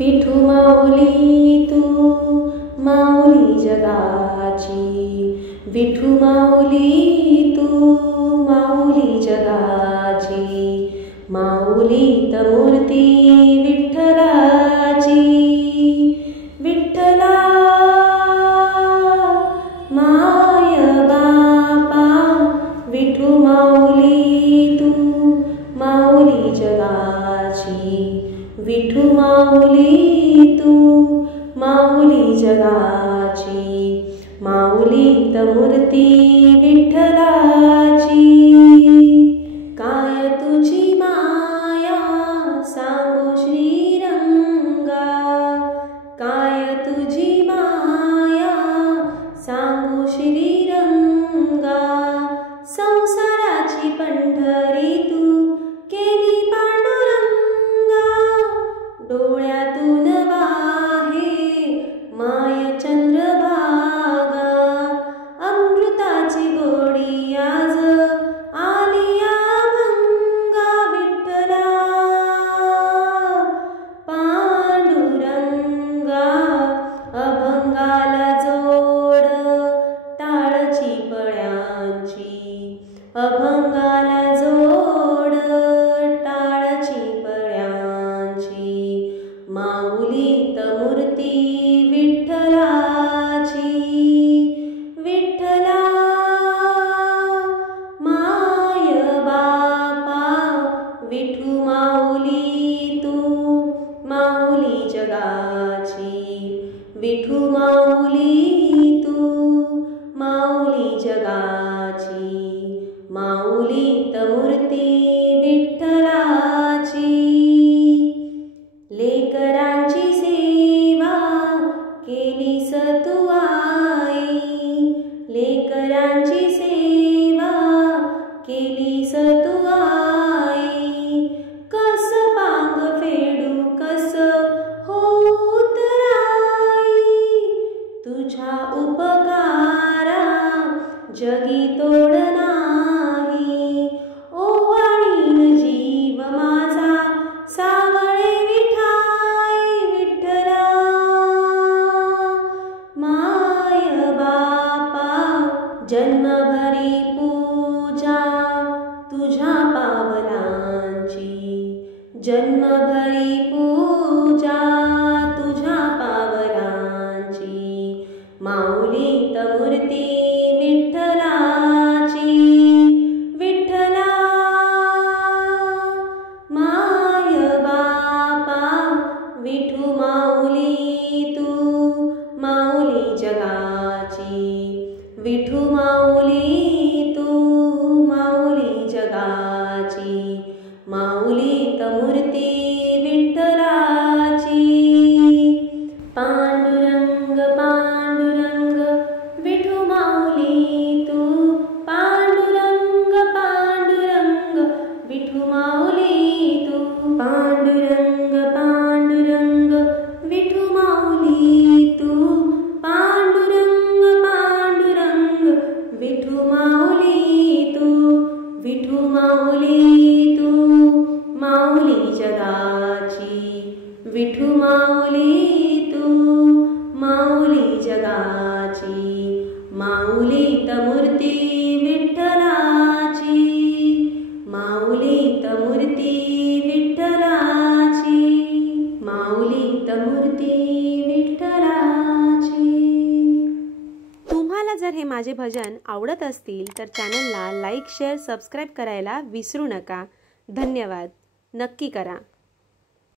विठू माऊली तू माऊली जगाची, विठू माऊली तू माऊली जगाची, माऊली मूर्ती विठ्ठलाची, विठ्ठला माय बापा, विठू माऊली तू माऊली जगाची, विठू माऊली तू माऊली जगाची, माऊली मूर्ती विठ्ठलाची. काय तुझी माया सांगू श्रीरंगा, काय तुझी माया सांगू श्रीरंगा, संसाराची पंढरी तू केली पांडुरंगा, डोळ्यातून वाहे माय चंद्रभागा, अमृताची गोडी आज आली अभंगा, विठ्ठला पांडुरंगा, अभंगाला जोड टाळची पळ्यांची, अभंगाला जोड टाळची पळ्यांची, माऊलीत मूर्ती विठ्ठलाची, विठ्ठला माय बापा, विठू माऊली तू माऊली जगाची, विठू माऊली तू माऊली जगाची, माऊलीत मूर्ती विठ्ठलाची. लेकरांची सेवा केलीस तू आई, लेकरांची सेवा केलीस तू आई, कस पांग फेडू कस होऊ तराई, तुझ्या उपकारा जगी तोड नाही, ओवाळीन जीव माझा सावळे विठाई, विठ्ठला माय बापा, जन्मभरी पूजा तुझ्या पावलांची, जन्मभरी पूजा तुझ्या पावलांची, माऊलीत मूर्ती विठ्ठलाची, विठ्ठला माय बापा, विठू माऊली तू माऊली जगाची, विठू माऊली तू माऊली जगाची, माऊलीत मूर्ती विठ्ठलाची. पांडुरंग पांडुरंग विठू माऊली तू, पांडुरंग पांडुरंग विठू माऊली तू, पांडुरंग पांडुरंग विठू माऊली तू, पांडुरंग पांडुरंग विठू माऊली तू, विठू माऊली तू माऊली जगाची, विठू माऊली तू माऊली जगाची, माऊलीत मूर्ती विठ्ठलाची, माऊलीत मूर्ती विठ्ठलाची, माऊलीत मूर्ती विठ्ठलाची. तुम्हाला जर हे माझे भजन आवडत असतील तर चॅनलला लाईक, शेअर, सबस्क्राईब करायला विसरू नका. धन्यवाद. नक्की करा.